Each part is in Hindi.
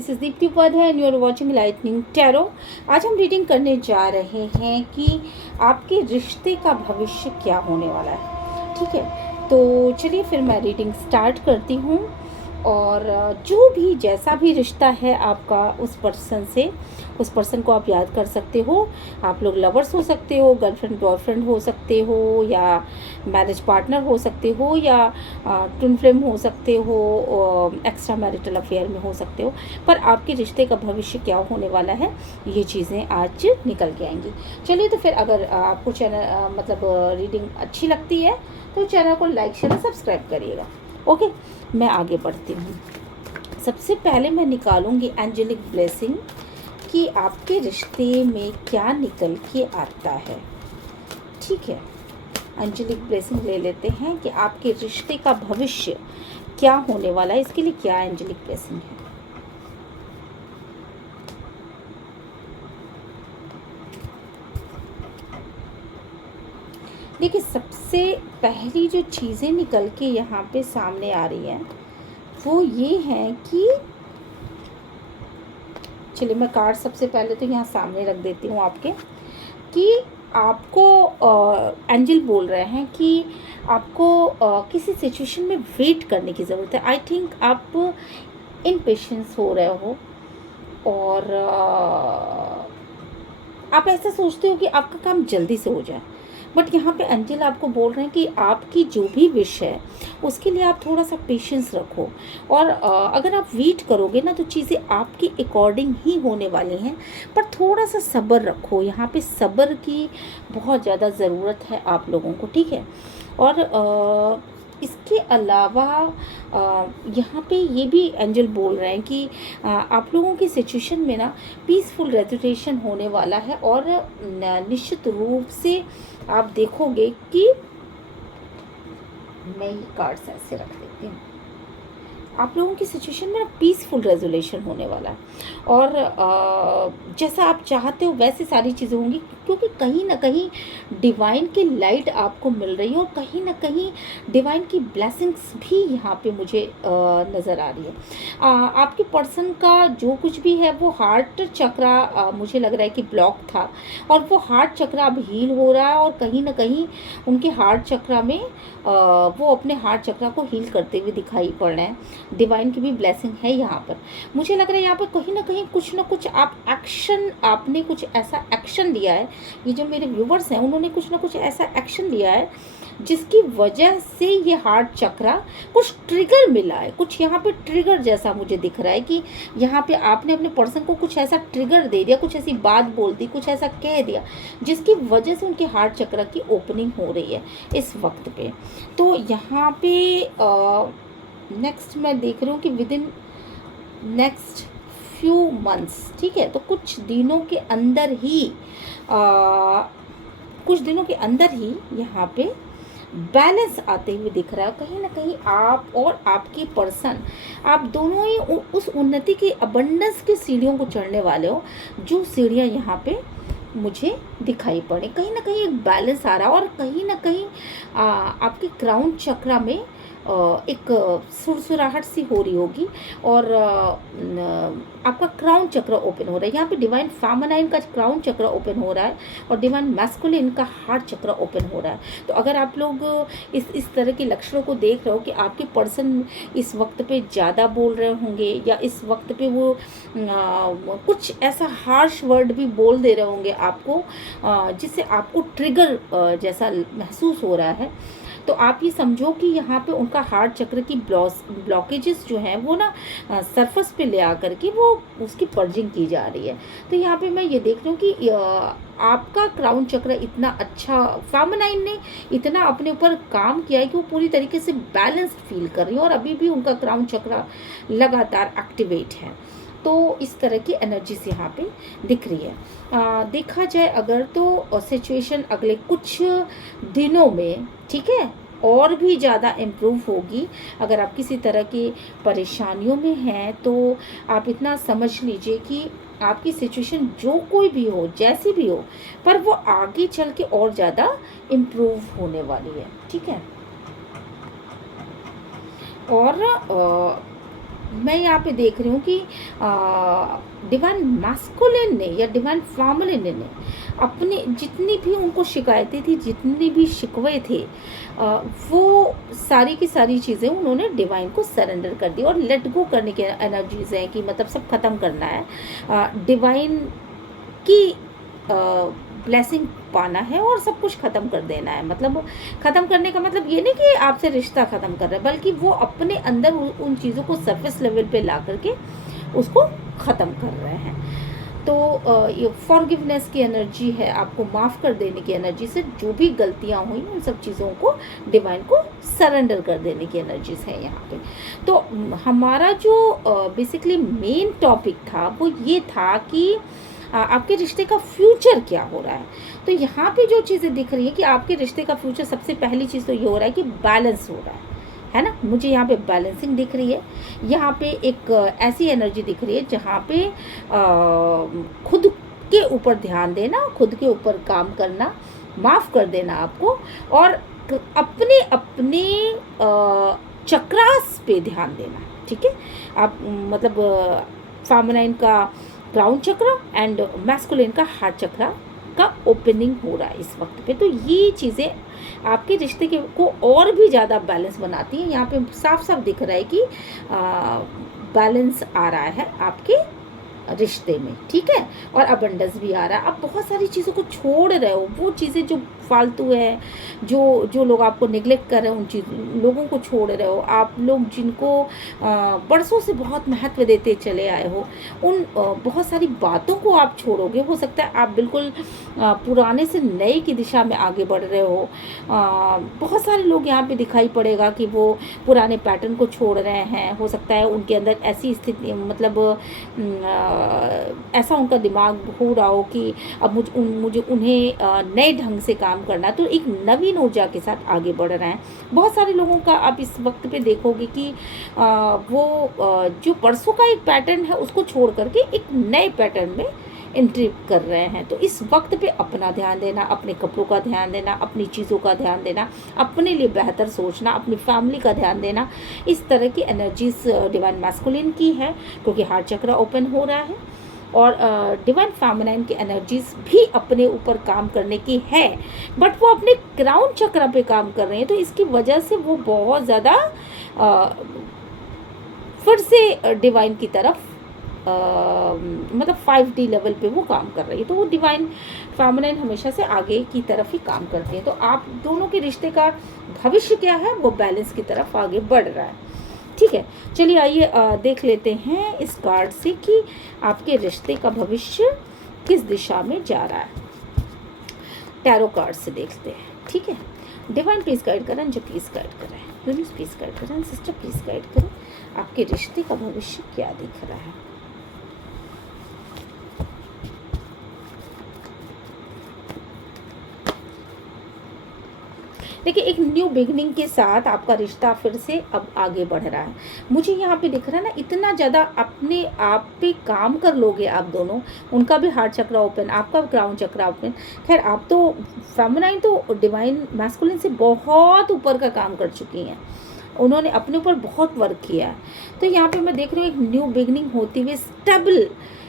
This is Deepti Upadhyay and you are watching lightning tarot. आज हम रीडिंग करने जा रहे हैं कि आपके रिश्ते का भविष्य क्या होने वाला है। ठीक है, तो चलिए फिर मैं रीडिंग स्टार्ट करती हूँ। और जो भी जैसा भी रिश्ता है आपका उस पर्सन को आप याद कर सकते हो। आप लोग लवर्स हो सकते हो, गर्लफ्रेंड बॉयफ्रेंड हो सकते हो, या मैरिज पार्टनर हो सकते हो, या ट्विन फ्लेम हो सकते हो, एक्स्ट्रा मैरिटल अफेयर में हो सकते हो। पर आपके रिश्ते का भविष्य क्या होने वाला है, ये चीज़ें आज निकल के आएंगी। चलिए तो फिर अगर आपको चैनल रीडिंग अच्छी लगती है तो चैनल को लाइक शेयर सब्सक्राइब करिएगा। ओके, मैं आगे बढ़ती हूँ। सबसे पहले मैं निकालूंगी एंजेलिक ब्लेसिंग कि आपके रिश्ते में क्या निकल के आता है। ठीक है, एंजेलिक ब्लेसिंग ले लेते हैं कि आपके रिश्ते का भविष्य क्या होने वाला है। इसके लिए क्या एंजेलिक ब्लेसिंग है। देखिए, सबसे पहली जो चीज़ें निकल के यहाँ पे सामने आ रही हैं वो ये है कि चलिए मैं कार्ड सबसे पहले तो यहाँ सामने रख देती हूँ आपके, कि आपको एंजल बोल रहे हैं कि आपको किसी सिचुएशन में वेट करने की ज़रूरत है। आई थिंक आप इम्पेशेंस हो रहे हो और आप ऐसा सोचते हो कि आपका काम जल्दी से हो जाए। बट यहाँ पे एंजल आपको बोल रहे हैं कि आपकी जो भी विश है उसके लिए आप थोड़ा सा पेशेंस रखो। और अगर आप वेट करोगे ना तो चीज़ें आपके अकॉर्डिंग ही होने वाली हैं। पर थोड़ा सा सब्र रखो, यहाँ पे सब्र की बहुत ज़्यादा ज़रूरत है आप लोगों को। ठीक है, और इसके अलावा यहाँ पे ये भी एंजल बोल रहे हैं कि आप लोगों की सिचुएशन में ना पीसफुल रेजोल्यूशन होने वाला है। और निश्चित रूप से आप देखोगे कि मैं ये कार्ड्स ऐसे रख देती हूँ, आप लोगों की सिचुएशन में पीसफुल रेजोल्यूशन होने वाला है। और जैसा आप चाहते हो वैसी सारी चीज़ें होंगी, क्योंकि कहीं ना कहीं डिवाइन की लाइट आपको मिल रही है और कहीं ना कहीं डिवाइन की ब्लेसिंग्स भी यहाँ पे मुझे नज़र आ रही है। आपके पर्सन का जो कुछ भी है वो हार्ट चक्रा मुझे लग रहा है कि ब्लॉक था, और वो हार्ट चक्रा अब हील हो रहा है। और कहीं ना कहीं उनके हार्ट चक्रा में वो अपने हार्ट चक्रा को हील करते हुए दिखाई पड़ रहे हैं। डिवाइन की भी ब्लेसिंग है यहाँ पर। मुझे लग रहा है यहाँ पर कहीं ना कहीं कुछ ना कुछ आपने कुछ ऐसा एक्शन लिया है। ये जो मेरे व्यूवर्स हैं उन्होंने कुछ ना कुछ ऐसा एक्शन लिया है जिसकी वजह से ये हार्ट चक्रा कुछ ट्रिगर मिला है। कुछ यहाँ पे ट्रिगर जैसा मुझे दिख रहा है कि यहाँ पे आपने अपने पर्सन को कुछ ऐसा ट्रिगर दे दिया, कुछ ऐसी बात बोल दी, कुछ ऐसा कह दिया जिसकी वजह से उनके हार्ट चक्रा की ओपनिंग हो रही है इस वक्त पे। तो यहाँ पे नेक्स्ट मैं देख रही हूँ कि with in next few months, ठीक है, तो कुछ दिनों के अंदर ही यहाँ पे बैलेंस आते हुए दिख रहा है। कहीं ना कहीं आप और आपकी पर्सन, आप दोनों ही उस उन्नति की अबंडेंस की सीढ़ियों को चढ़ने वाले हो, जो सीढ़ियाँ यहाँ पे मुझे दिखाई पड़े। कहीं ना कहीं एक बैलेंस आ रहा है। और कहीं ना कहीं आपके क्राउन चक्रा में एक सुरसुराहट सी हो रही होगी और आपका क्राउन चक्र ओपन हो रहा है। यहाँ पे डिवाइन फेमिनाइन का क्राउन चक्र ओपन हो रहा है और डिवाइन मैस्कुलिन का हार्ट चक्र ओपन हो रहा है। तो अगर आप लोग इस तरह के लक्षणों को देख रहे हो कि आपके पर्सन इस वक्त पे ज़्यादा बोल रहे होंगे, या इस वक्त पे वो कुछ ऐसा हार्श वर्ड भी बोल दे रहे होंगे आपको, जिससे आपको ट्रिगर जैसा महसूस हो रहा है, तो आप ये समझो कि यहाँ पे उनका हार्ट चक्र की ब्लॉकेजेस जो हैं वो ना सरफेस पे ले आकर के वो उसकी पर्जिंग की जा रही है। तो यहाँ पे मैं ये देख रही हूँ कि आपका क्राउन चक्र इतना अच्छा, फेमिनाइन ने इतना अपने ऊपर काम किया है कि वो पूरी तरीके से बैलेंस्ड फील कर रही है और अभी भी उनका क्राउन चक्र लगातार एक्टिवेट है। तो इस तरह की एनर्जीज यहाँ पे दिख रही है। देखा जाए अगर तो सिचुएशन अगले कुछ दिनों में, ठीक है, और भी ज़्यादा इम्प्रूव होगी। अगर आप किसी तरह की परेशानियों में हैं तो आप इतना समझ लीजिए कि आपकी सिचुएशन जो कोई भी हो, जैसी भी हो, पर वो आगे चल के और ज़्यादा इम्प्रूव होने वाली है। ठीक है, और मैं यहाँ पे देख रही हूँ कि डिवाइन मैस्कुलिन ने या डिवाइन फेमिनिन ने अपने जितनी भी उनको शिकायतें थी, जितनी भी शिकवे थे, वो सारी की सारी चीज़ें उन्होंने डिवाइन को सरेंडर कर दी और लेट गो करने की एनर्जीज हैं कि मतलब सब ख़त्म करना है, डिवाइन की ब्लेसिंग पाना है और सब कुछ ख़त्म कर देना है। मतलब ख़त्म करने का मतलब ये नहीं कि आपसे रिश्ता ख़त्म कर रहा है, बल्कि वो अपने अंदर उन चीज़ों को सरफेस लेवल पे ला करके उसको ख़त्म कर रहे हैं। तो ये फॉरगिवनेस की एनर्जी है, आपको माफ़ कर देने की एनर्जी से जो भी गलतियाँ हुई उन सब चीज़ों को डिवाइन को सरेंडर कर देने की एनर्जीज है यहाँ पे। तो हमारा जो बेसिकली मेन टॉपिक था वो ये था कि आपके रिश्ते का फ्यूचर क्या हो रहा है। तो यहाँ पे जो चीज़ें दिख रही है कि आपके रिश्ते का फ्यूचर, सबसे पहली चीज़ तो ये हो रहा है कि बैलेंस हो रहा है ना। मुझे यहाँ पे बैलेंसिंग दिख रही है। यहाँ पे एक ऐसी एनर्जी दिख रही है जहाँ पे खुद के ऊपर ध्यान देना, खुद के ऊपर काम करना, माफ़ कर देना आपको, और अपने अपने चक्रास पे ध्यान देना। ठीक है, आप मतलब फेमिनाइन का क्राउन चक्र एंड मैस्कुलिन का हार्ट चक्र का ओपनिंग हो रहा है इस वक्त पे। तो ये चीज़ें आपके रिश्ते के को और भी ज़्यादा बैलेंस बनाती हैं। यहाँ पे साफ साफ दिख रहा है कि बैलेंस आ रहा है आपके रिश्ते में। ठीक है, और अबंडेंस भी आ रहा है। आप बहुत सारी चीज़ों को छोड़ रहे हो, वो चीज़ें जो फालतू है, जो लोग आपको निगलेक्ट कर रहे हैं, उन लोगों को छोड़ रहे हो। आप लोग जिनको बरसों से बहुत महत्व देते चले आए हो, उन बहुत सारी बातों को आप छोड़ोगे। हो सकता है आप बिल्कुल पुराने से नए की दिशा में आगे बढ़ रहे हो। बहुत सारे लोग यहाँ पे दिखाई पड़ेगा कि वो पुराने पैटर्न को छोड़ रहे हैं। हो सकता है उनके अंदर ऐसी स्थिति, मतलब ऐसा उनका दिमाग हो रहा हो कि अब मुझे उन्हें नए ढंग से काम करना है, तो एक नवीन ऊर्जा के साथ आगे बढ़ रहे हैं। बहुत सारे लोगों का आप इस वक्त पे देखोगे कि वो जो परसों का एक पैटर्न है उसको छोड़ करके एक नए पैटर्न में एंट्री कर रहे हैं। तो इस वक्त पे अपना ध्यान देना, अपने कपड़ों का ध्यान देना, अपनी चीज़ों का ध्यान देना, अपने लिए बेहतर सोचना, अपनी फैमिली का ध्यान देना, इस तरह की एनर्जीज डिवाइन मैस्कुलिन की है, क्योंकि हार्ट चक्र ओपन हो रहा है। और डिवाइन फेमिनाइन की एनर्जीज भी अपने ऊपर काम करने की है, बट वो अपने क्राउन चक्र पे काम कर रहे हैं। तो इसकी वजह से वो बहुत ज़्यादा फिर से डिवाइन की तरफ मतलब 5D लेवल पे वो काम कर रही है। तो वो डिवाइन फेमिनाइन हमेशा से आगे की तरफ ही काम करती है। तो आप दोनों के रिश्ते का भविष्य क्या है, वो बैलेंस की तरफ आगे बढ़ रहा है। ठीक है, चलिए आइए देख लेते हैं इस कार्ड से कि आपके रिश्ते का भविष्य किस दिशा में जा रहा है। टैरो कार्ड से देखते हैं। ठीक है, डिवाइन प्लीज गाइड करें, जो प्लीज गाइड करें, यूनिवर्स प्लीज गाइड करें, सिस्टर प्लीज गाइड करें, आपके रिश्ते का भविष्य क्या दिख रहा है। देखिए, एक न्यू बिगनिंग के साथ आपका रिश्ता फिर से अब आगे बढ़ रहा है। मुझे यहाँ पे दिख रहा है ना, इतना ज़्यादा अपने आप पे काम कर लोगे आप दोनों। उनका भी हार्ट चक्र ओपन, आपका क्राउन चक्र ओपन। खैर, आप तो फेमिनाइन तो डिवाइन मैस्कुलिन से बहुत ऊपर का काम कर चुकी हैं, उन्होंने अपने ऊपर बहुत वर्क किया है। तो यहाँ पे मैं देख रही हूँ एक न्यू बिगनिंग होती हुई, स्टेबल,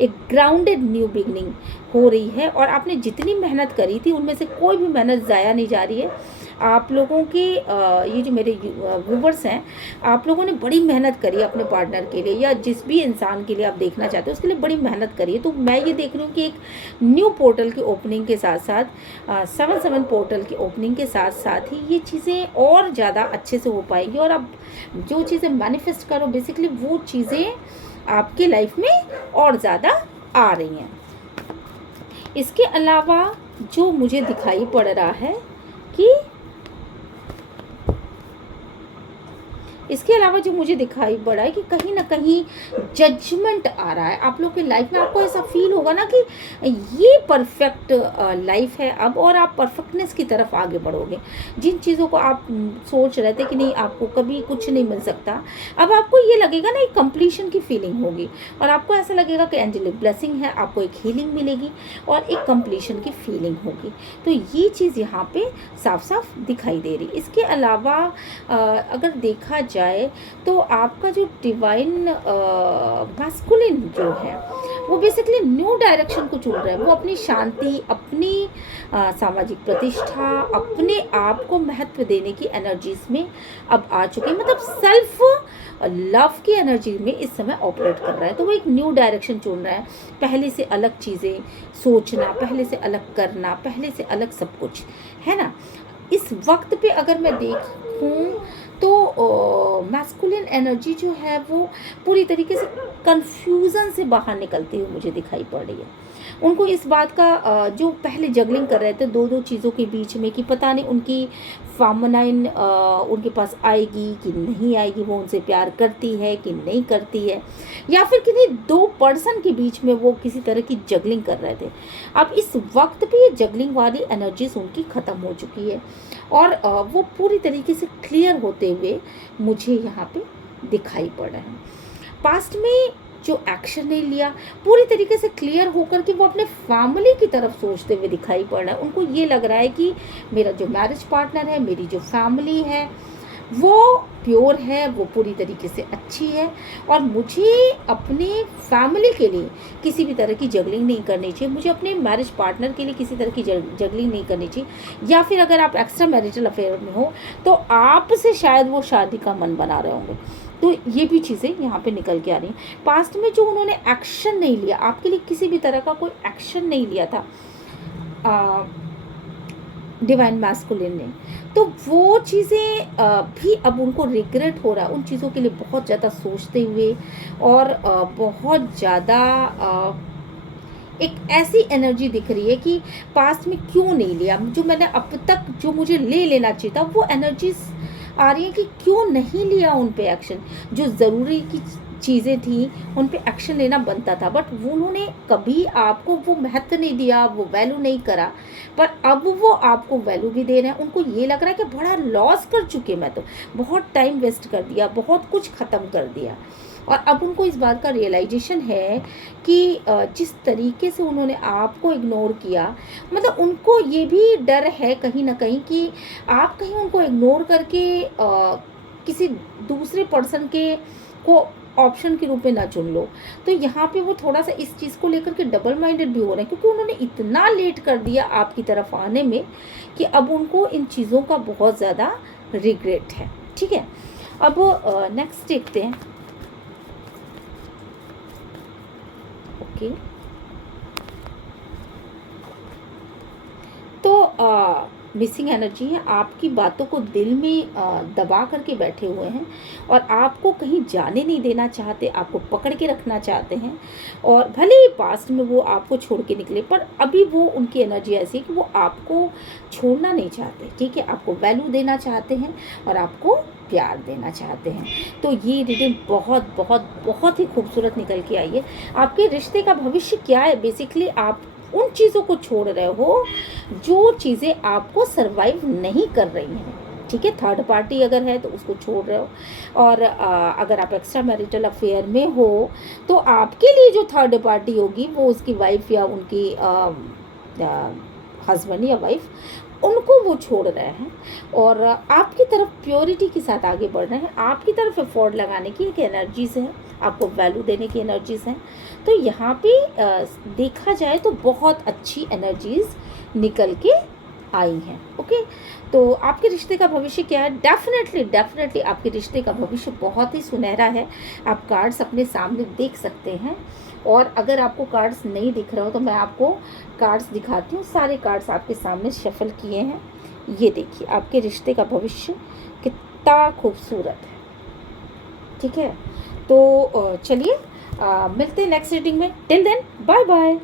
एक ग्राउंडेड न्यू बिगनिंग हो रही है। और आपने जितनी मेहनत करी थी उनमें से कोई भी मेहनत ज़ाया नहीं जा रही है। आप लोगों के ये जो मेरे व्यूवर्स हैं, आप लोगों ने बड़ी मेहनत करी है अपने पार्टनर के लिए, या जिस भी इंसान के लिए आप देखना चाहते हो उसके लिए बड़ी मेहनत करी है। तो मैं ये देख रही हूँ कि एक न्यू पोर्टल की ओपनिंग के साथ साथ 7/7 पोर्टल की ओपनिंग के साथ साथ ही ये चीज़ें और ज़्यादा अच्छे से हो पाएंगी। और आप जो चीज़ें मैनिफेस्ट करो, बेसिकली वो चीज़ें आपके लाइफ में और ज़्यादा आ रही हैं। इसके अलावा जो मुझे दिखाई पड़ रहा है कि इसके अलावा जो मुझे दिखाई पड़ा है कि कहीं ना कहीं जजमेंट आ रहा है आप लोग की लाइफ में। आपको ऐसा फील होगा ना कि ये परफेक्ट लाइफ है अब, और आप परफेक्टनेस की तरफ आगे बढ़ोगे। जिन चीज़ों को आप सोच रहे थे कि नहीं आपको कभी कुछ नहीं मिल सकता, अब आपको ये लगेगा ना, एक कंप्लीशन की फीलिंग होगी, और आपको ऐसा लगेगा कि एंजेलिक ब्लेसिंग है, आपको एक हीलिंग मिलेगी और एक कंप्लीशन की फीलिंग होगी। तो ये चीज़ यहाँ पे साफ साफ दिखाई दे रही। इसके अलावा अगर देखा जाए जाए तो आपका जो डिवाइन मैस्कुलिन जो है वो बेसिकली न्यू डायरेक्शन को चुन रहा है। वो अपनी शांति, अपनी सामाजिक प्रतिष्ठा, अपने आप को महत्व देने की एनर्जीज में अब आ चुके हैं। मतलब सेल्फ लव की एनर्जी में इस समय ऑपरेट कर रहा है। तो वो एक न्यू डायरेक्शन चुन रहा है, पहले से अलग चीज़ें सोचना, पहले से अलग करना, पहले से अलग सब कुछ, है ना। इस वक्त पे अगर मैं देखूं तो मैस्कुलिन एनर्जी जो है वो पूरी तरीके से कंफ्यूजन से बाहर निकलती हुई मुझे दिखाई पड़ रही है। उनको इस बात का जो पहले जगलिंग कर रहे थे दो दो चीज़ों के बीच में कि पता नहीं उनकी फेमिनाइन उनके पास आएगी कि नहीं आएगी, वो उनसे प्यार करती है कि नहीं करती है, या फिर किसी दो पर्सन के बीच में वो किसी तरह की जगलिंग कर रहे थे। अब इस वक्त पे ये जगलिंग वाली एनर्जीज उनकी ख़त्म हो चुकी है और वो पूरी तरीके से क्लियर होते हुए मुझे यहाँ पे दिखाई पड़ रहे हैं। पास्ट में जो एक्शन नहीं लिया, पूरी तरीके से क्लियर होकर के वो अपने फैमिली की तरफ सोचते हुए दिखाई पड़ रहा है। उनको ये लग रहा है कि मेरा जो मैरिज पार्टनर है, मेरी जो फैमिली है वो प्योर है, वो पूरी तरीके से अच्छी है और मुझे अपने फैमिली के लिए किसी भी तरह की जगलिंग नहीं करनी चाहिए, मुझे अपने मैरिज पार्टनर के लिए किसी तरह की जगलिंग नहीं करनी चाहिए। या फिर अगर आप एक्स्ट्रा मैरिटल अफेयर में हो तो आपसे शायद वो शादी का मन बना रहे होंगे। तो ये भी चीज़ें यहाँ पे निकल के आ रही हैं। पास्ट में जो उन्होंने एक्शन नहीं लिया, आपके लिए किसी भी तरह का कोई एक्शन नहीं लिया था डिवाइन मैस्कुलिन ने, तो वो चीज़ें भी अब उनको रिग्रेट हो रहा है। उन चीज़ों के लिए बहुत ज़्यादा सोचते हुए और बहुत ज़्यादा एक ऐसी एनर्जी दिख रही है कि पास्ट में क्यों नहीं लिया, जो मैंने अब तक जो मुझे ले लेना चाहिए था, वो एनर्जीज आ रही है कि क्यों नहीं लिया उन पे एक्शन। जो ज़रूरी की चीज़ें थी उन पे एक्शन लेना बनता था, बट वो उन्होंने कभी आपको वो महत्व नहीं दिया, वो वैल्यू नहीं करा। पर अब वो आपको वैल्यू भी दे रहे हैं। उनको ये लग रहा है कि बड़ा लॉस कर चुके, मैं तो बहुत टाइम वेस्ट कर दिया, बहुत कुछ ख़त्म कर दिया। और अब उनको इस बात का रियलाइजेशन है कि जिस तरीके से उन्होंने आपको इग्नोर किया, मतलब उनको ये भी डर है कहीं ना कहीं कि आप कहीं उनको इग्नोर करके किसी दूसरे पर्सन के को ऑप्शन के रूप में ना चुन लो। तो यहाँ पे वो थोड़ा सा इस चीज़ को लेकर के डबल माइंडेड भी हो रहे हैं, क्योंकि उन्होंने इतना लेट कर दिया आपकी तरफ आने में कि अब उनको इन चीज़ों का बहुत ज़्यादा रिग्रेट है। ठीक है, अब नेक्स्ट देखते हैं। ओके, तो मिसिंग एनर्जी है, आपकी बातों को दिल में दबा करके बैठे हुए हैं और आपको कहीं जाने नहीं देना चाहते, आपको पकड़ के रखना चाहते हैं। और भले ही पास्ट में वो आपको छोड़ के निकले, पर अभी वो उनकी एनर्जी ऐसी है कि वो आपको छोड़ना नहीं चाहते। ठीक है, आपको वैल्यू देना चाहते हैं और आपको प्यार देना चाहते हैं। तो ये रीडिंग बहुत बहुत बहुत ही खूबसूरत निकल के आई है। आपके रिश्ते का भविष्य क्या है? बेसिकली आप उन चीज़ों को छोड़ रहे हो जो चीज़ें आपको सरवाइव नहीं कर रही हैं। ठीक है, थर्ड पार्टी अगर है तो उसको छोड़ रहे हो, और अगर आप एक्स्ट्रा मैरिटल अफेयर में हो तो आपके लिए जो थर्ड पार्टी होगी वो उसकी वाइफ या उनकी हस्बैंड या वाइफ, उनको वो छोड़ रहे हैं और आपकी तरफ प्योरिटी के साथ आगे बढ़ रहे हैं। आपकी तरफ एफर्ट लगाने की एक एनर्जीज है, आपको वैल्यू देने की एनर्जीज हैं। तो यहाँ पे देखा जाए तो बहुत अच्छी एनर्जीज निकल के आई हैं। ओके, तो आपके रिश्ते का भविष्य क्या है? डेफिनेटली आपके रिश्ते का भविष्य बहुत ही सुनहरा है। आप कार्ड्स अपने सामने देख सकते हैं, और अगर आपको कार्ड्स नहीं दिख रहा हो तो मैं आपको कार्ड्स दिखाती हूँ। सारे कार्ड्स आपके सामने शफल किए हैं। ये देखिए, आपके रिश्ते का भविष्य कितना खूबसूरत है। ठीक है, तो चलिए मिलते हैं नेक्स्ट रीडिंग में। Till then bye bye.